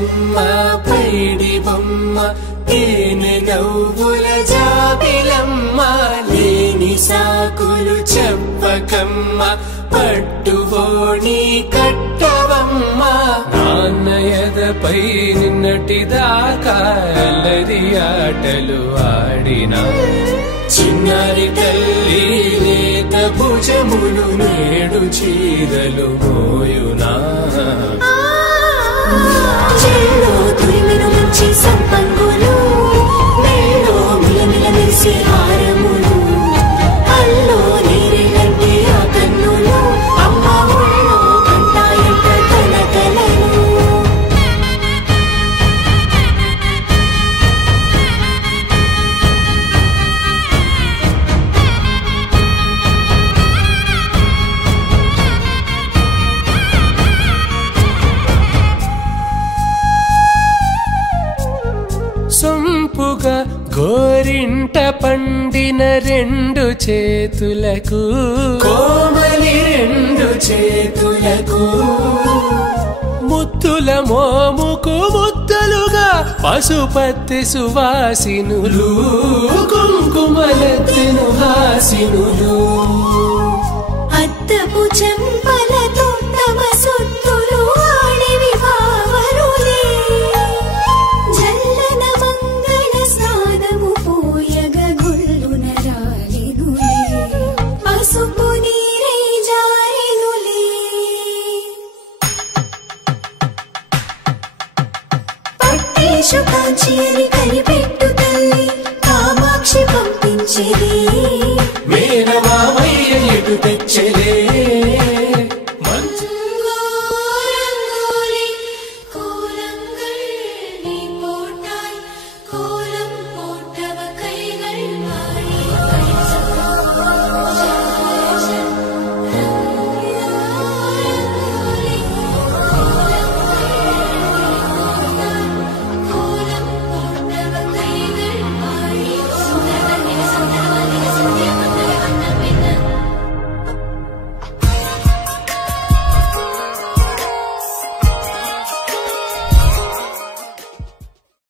బుజ్జమ్మ పైడి బొమ్మ తేనె నవ్వుల జాబిలమ్మ లేని సాకులు చెప్పకమ్మ పట్టువోణి కట్టవమ్మ నాన్నయదపై నిన్నటిదాకా అల్లరి ఆటలు ఆడినా చిన్నారి తల్లి లేత భుజములు నేడు చీరలు మోయునా చెల్లో తురిమిను మంచి సంపంగులు మెల్లో మిలమిల మెరిసే హారములు అల్లో నీరెలంటే ఆ కన్నులు అమ్మ ఒళ్ళో కంటాయంట తన కలలు సొంపుగా గోరింట పండిన రెండు చేతులకు కోమలి రెండు చేతులకు ముద్దుల మోముకు ముద్దలుగా పసుపత్తి సువాసినులు కుంకుమలెత్తిను హాసినులు అద్దపు చెంపలతో తమ సొత్తులు ఆడివి భావరులే జల్లన మంగళ స్నానము పోయగ గొల్లున రాలినులే పసుపు నీరై జారినులే పట్టేశు కాంచి అని కనిపెట్టు తల్లి కామాక్షి పంపించేది